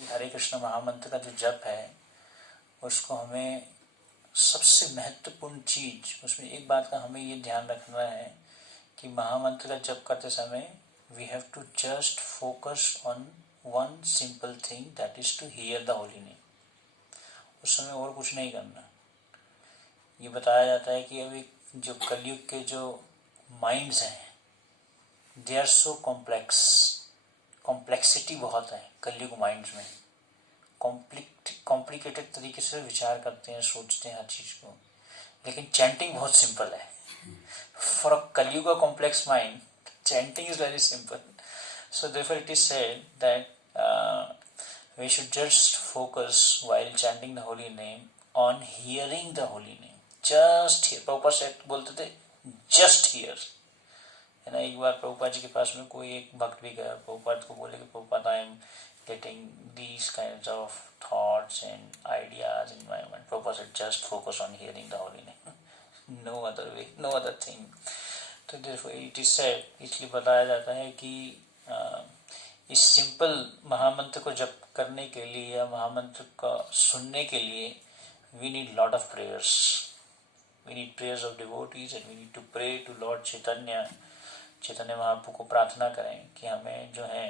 हरे कृष्ण महामंत्र का जो जप है उसको हमें सबसे महत्वपूर्ण चीज उसमें एक बात का हमें ये ध्यान रखना है कि महामंत्र का जप करते समय we have to just focus on one simple thing, that is to hear the holy name. उस समय और कुछ नहीं करना। ये बताया जाता है कि अभी जो कलयुग के जो माइंड्स हैं they are so complex, complexity बहुत है कलयुग माइंड्स में, कॉम्प्लिकेटेड तरीके से विचार करते हैं, सोचते हैं हर चीज को। लेकिन चैंटिंग बहुत सिंपल है। फॉर अ कलयुग complex mind chanting is very simple. So therefore it is said that we should just focus while chanting the holy name on hearing the holy name. Just hear. Prabhupada से बोलते थे just hear, है ना। एक बार प्रभुपाद जी के पास में कोई एक भक्त भी गया, प्रभुपाद को बोले कि Prabhupada I am getting these kinds of thoughts and ideas in my mind. Prabhupada said just focus on hearing the holy name. No other way, no other thing. तो therefore it is said, इसलिए बताया जाता है कि इस simple महामंत्र को जप करने के लिए या महामंत्र का सुनने के लिए we need lot of prayers. We need prayers of devotees and we need to pray to Lord Chaitanya. Chaitanya Mahaprabhu को प्रार्थना करें कि हमें जो है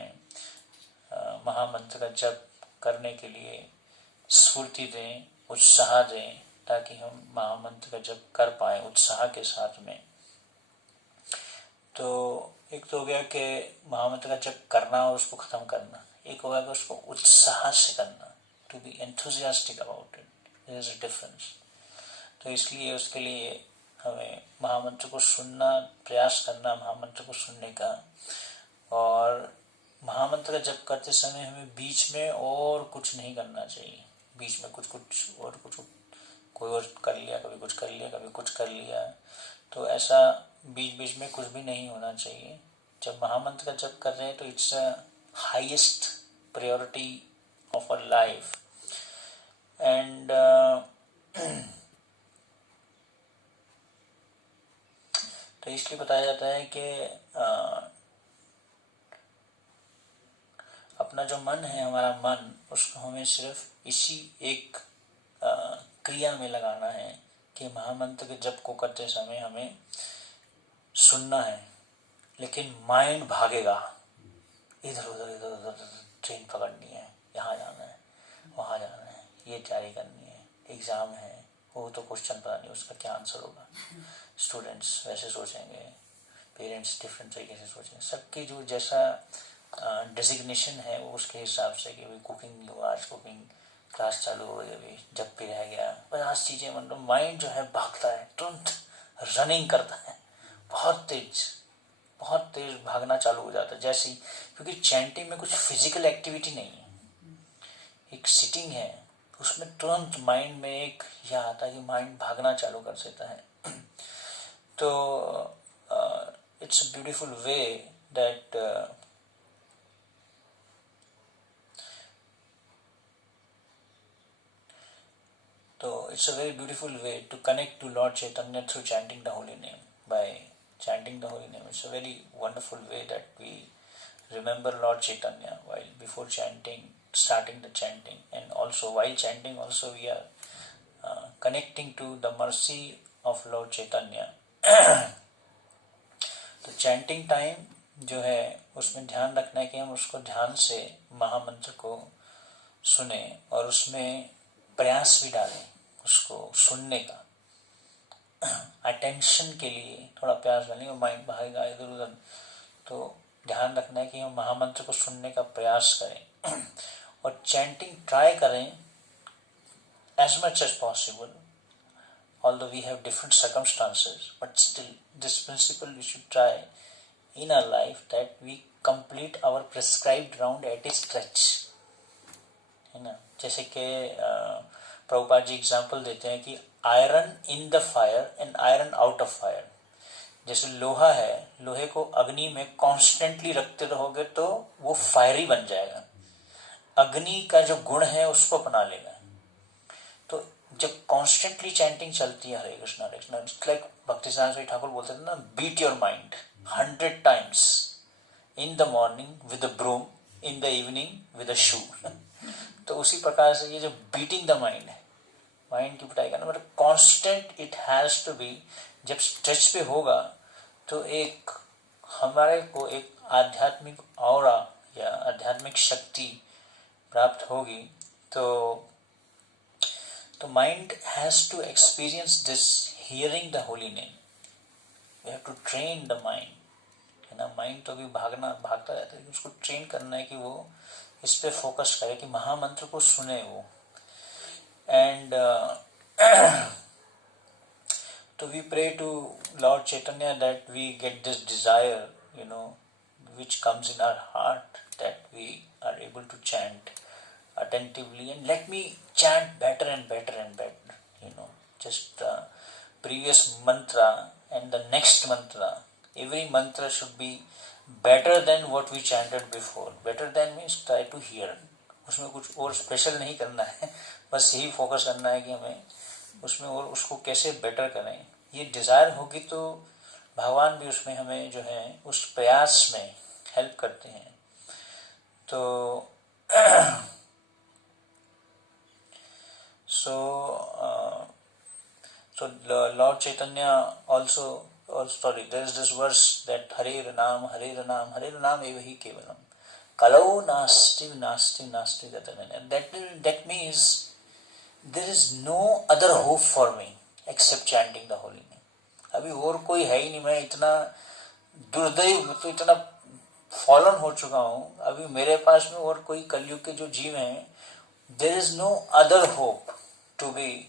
महामंत्र का जप करने के लिए स्फूर्ति दें, उत्साह दें, ताकि हम महामंत्र का जप कर पाएं उत्साह के साथ में। तो एक तो हो गया कि महामंत्र का जप करना और उसको खत्म करना, एक हो गया कि उसको उत्साह से करना, to be enthusiastic about it, there is a difference. तो इसलिए उसके लिए हमें महामंत्र को सुनना, प्रयास करना महामंत्र को सुनने का, और महामंत्र का जप करते समय हमें बीच में और कुछ नहीं करना चाहिए। बीच में कुछ कोई और कर लिया, कभी कुछ कर लिया, कभी कुछ कर लिया, तो ऐसा बीच बीच में कुछ भी नहीं होना चाहिए। जब महामंत्र का जप कर रहे हैं तो it's a highest priority of our life. And तो इसलिए बताया जाता है कि अपना जो मन है, हमारा मन, उसको हमें सिर्फ इसी एक क्रिया में लगाना है कि महामंत्र के जप को करते समय हमें सुनना है, लेकिन माइंड भागेगा इधर उधर, ट्रेन पकड़नी है, यहाँ जाना है, वहाँ जाना है, ये तैयारी करनी है, एग्ज़ाम है, वो तो क्वेश्चन पता नहीं उसका क्या आंसर होगा। स्टूडेंट्स वैसे सोचेंगे, पेरेंट्स डिफरेंट तरीके से सोचेंगे, सबकी जो जैसा डेजिग्नेशन है वो उसके हिसाब से कि भाई कुकिंग, आज कुकिंग क्लास चालू हो गई, अभी जब भी रह गया, 50 चीज़ें, मतलब माइंड जो है भागता है, तुरंत रनिंग करता है, बहुत तेज भागना चालू हो जाता है जैसे ही, क्योंकि चैंटिंग में कुछ फिजिकल एक्टिविटी नहीं है, एक सिटिंग है, उसमें तुरंत माइंड में एक यह आता है कि माइंड भागना चालू कर देता है। तो it's a beautiful way that So it's a very beautiful way to connect to Lord Chaitanya through chanting the holy name. By chanting the holy name, it's a very wonderful way that we remember Lord Chaitanya while before chanting, starting the chanting, and also while chanting also we are connecting to the mercy of Lord Chaitanya. तो chanting time जो है उसमें ध्यान रखना है कि हम उसको ध्यान से महामंत्र को सुने और उसमें प्रयास भी डालें उसको सुनने का, अटेंशन के लिए थोड़ा प्रयास डालें, माइंड भागेगा इधर उधर, तो ध्यान रखना है कि हम महामंत्र को सुनने का प्रयास करें और चैंटिंग ट्राई करें as much as possible, although we have different circumstances, but still this principle we should try in our life that we complete our prescribed round at a stretch, है ना। जैसे कि प्रभुपाद जी एग्जाम्पल देते हैं कि iron in the fire and iron out of fire. जैसे लोहा है, लोहे को अग्नि में कॉन्स्टेंटली रखते रहोगे तो वो फायरी बन जाएगा, अग्नि का जो गुण है उसको अपना लेगा। तो जब कॉन्स्टेंटली चैंटिंग चलती है हरे कृष्णा हरे कृष्णा, इट्स लाइक भक्ति साहब ठाकुर बोलते थे ना, beat your mind 100 times in the morning with a broom, in the evening with a shoe. उसी प्रकार से ये जो बीटिंग द माइंड है, माइंड की पिटाई करना, मतलब constant it has to be. जब स्ट्रेच पे होगा तो एक हमारे को एक आध्यात्मिक ऑरा या आध्यात्मिक शक्ति प्राप्त होगी। तो mind has to experience this hearing the holy name. We have to train the mind, है ना। माइंड तो भी भागता रहता है, उसको ट्रेन करना है कि वो इस पे फोकस करे, कि महामंत्र को सुने वो। एंड तो we pray to Lord Chaitanya that we get this desire, which comes in our heart, that we are able to chant attentively, and let me chant better and better and better, just the previous mantra and the next mantra. Every mantra should be better than what we chanted before. Better than means try to hear. उसमें कुछ और special नहीं करना है, बस यही focus करना है कि हमें उसमें और उसको कैसे बेटर करें। ये डिज़ायर होगी तो भगवान भी उसमें हमें जो है उस प्रयास में हेल्प करते हैं। तो so Lord Chaitanya also sorry, there is this verse that Hare Nam evahi kevalam kalau nasti gatananya. That means there is no other hope for me except chanting the holy name. अभी और कोई है ही नहीं, मैं इतना दुर्दैव, तो इतना फॉलन हो चुका हूँ, अभी मेरे पास में और कोई कलयुग के जो जीव हैं, there is no other hope to be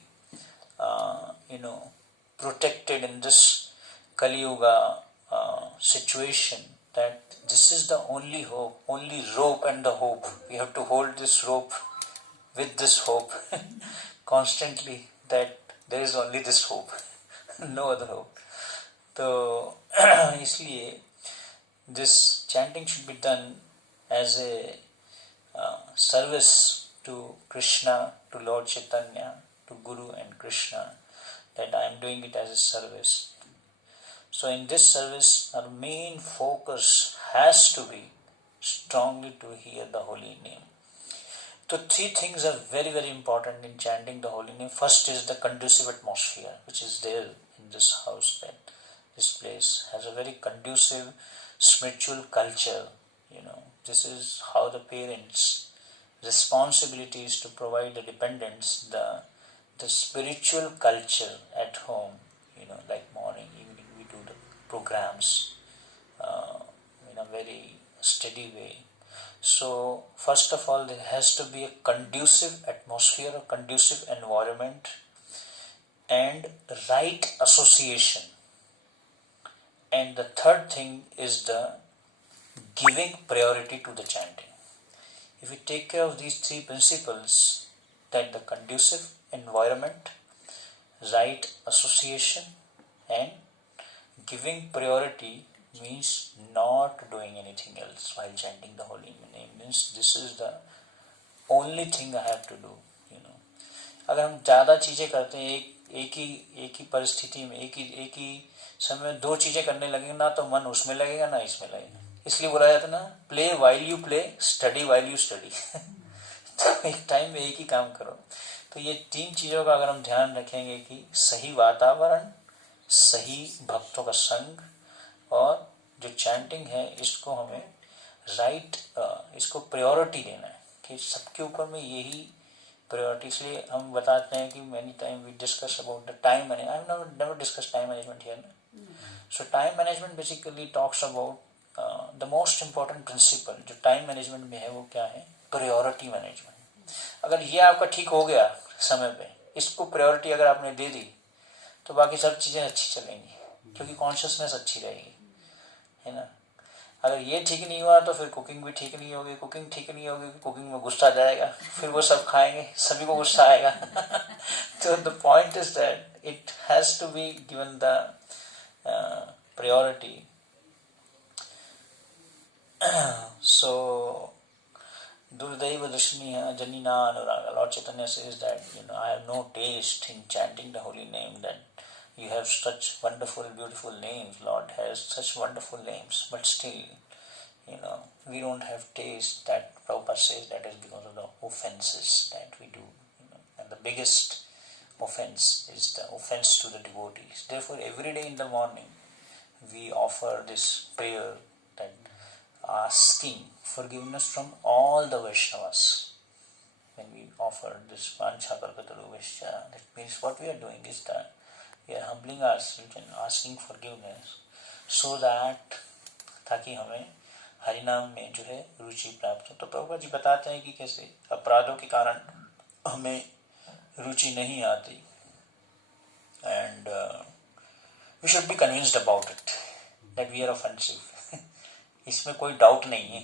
protected in this Kali Yuga situation, that this is the only hope, only rope and the hope. We have to hold this rope with this hope constantly, that there is only this hope, no other hope. तो इसलिए this chanting should be done as a service to Krishna, to Lord Chaitanya, to Guru and Krishna, that I am doing it as a service. So in this service, our main focus has to be strongly to hear the holy name. So three things are very, very important in chanting the holy name. First is the conducive atmosphere, which is there in this house, that this place has a very conducive spiritual culture. This is how the parents' responsibility is to provide the dependents the spiritual culture at home. Like morning, evening, we do the programs in a very steady way. So first of all, there has to be a conducive atmosphere, a conducive environment, and right association. And the third thing is the giving priority to the chanting. If we take care of these three principles, that the conducive environment, right association, and giving priority, means not doing anything else while chanting the holy name, means this is the only thing I have to do. अगर हम ज़्यादा चीज़ें करते हैं एक ही परिस्थिति में, एक ही समय दो चीज़ें करने लगेंगे ना, तो मन उसमें लगेगा ना इसमें लगेगा। इसलिए बोला जाता ना, play while you play, study while you study. तो एक टाइम में एक ही काम करो। तो ये तीन चीज़ों का अगर हम ध्यान रखेंगे कि सही वातावरण, सही भक्तों का संग, और जो चैंटिंग है इसको हमें इसको प्रायोरिटी देना है, कि सबके ऊपर में यही प्रायोरिटी। इसलिए हम बताते हैं कि many time we discuss about the time management. I have never discuss time management here. So time management basically talks about the most important principle जो टाइम मैनेजमेंट में है, वो क्या है? Priority management. अगर ये आपका ठीक हो गया समय पे, इसको प्रायोरिटी अगर आपने दे दी, तो बाकी सब चीज़ें अच्छी चलेंगी, क्योंकि कॉन्शियसनेस अच्छी रहेगी, है ना। अगर ये ठीक नहीं हुआ तो फिर कुकिंग भी ठीक नहीं होगी, कुकिंग ठीक नहीं होगी, कुकिंग में गुस्सा आ जाएगा, फिर वो सब खाएंगे, सभी को गुस्सा आएगा। तो the point is that it has to be given the priority. सो दुर्दैव दुष्मी जनिना अनुराग, Lord Chaitanya says that I have no taste in chanting the holy name, that you have such wonderful, beautiful names. Lord has such wonderful names, but still, we don't have taste, that Prabhupada says that is because of the offenses that we do. And the biggest offense is the offense to the devotees. Therefore, every day in the morning, we offer this prayer that asking forgiveness from all the Vaishnavas. When we offer this Vancha Kalpataru, that means what we are doing is that we are humbling ourselves and asking forgiveness so that ताकि हमें हरिनाम में जो है रुचि प्राप्त हो. तो प्रभुपाद जी बताते हैं कि कैसे अपराधों के कारण हमें रुचि नहीं आती, and we should be convinced about it that we are offensive. इसमें कोई डाउट नहीं है.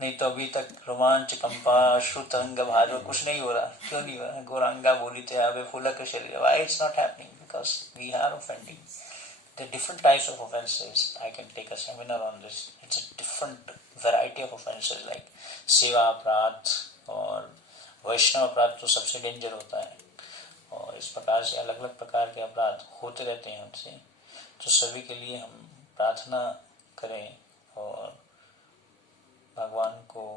नहीं तो अभी तक रोमांच कंपा श्रुत अंग भाजो कुछ नहीं हो रहा. क्यों नहीं हो रहा? गौरांगा बोली थे अबे फूलक शरीर. Why it's not happening? Because we are offending. There are different types of offenses. I can take a seminar on this. It's a different variety of offenses like सेवा अपराध और वैष्णव अपराध तो सबसे डेंजर होता है. और इस प्रकार से अलग अलग प्रकार के अपराध होते रहते हैं उनसे. तो सभी के लिए हम प्रार्थना करें और भगवान को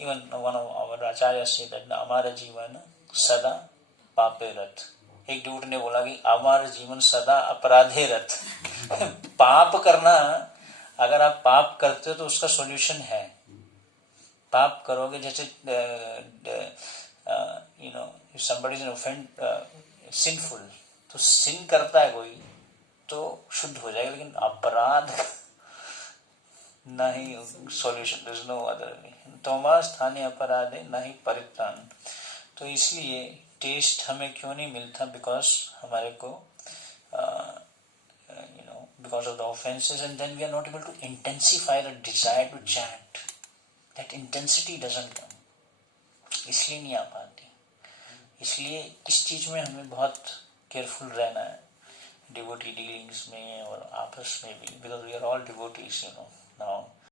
इवन वन ऑफ आवर आचार्य से हमारा जीवन सदा पापे रत. एक डूट ने बोला कि हमारा जीवन सदा अपराधे रत. पाप करना, अगर आप पाप करते हो तो उसका सॉल्यूशन है. पाप करोगे जैसे if somebody is an sinful, तो सिन करता है कोई तो शुद्ध हो जाएगा. लेकिन अपराध नहीं solution. There is no other way. तोमा स्थानीय अपराध है नहीं परित्राण. तो इसलिए टेस्ट हमें क्यों नहीं मिलता? बिकॉज हमारे को because of the offenses, and then we are not able to intensify the desire to chant. That intensity doesn't come. इसलिए नहीं आ पाती. इसलिए इस चीज में हमें बहुत केयरफुल रहना है डिवोटी डीलिंग्स में और आपस में भी, because we are all devotees, now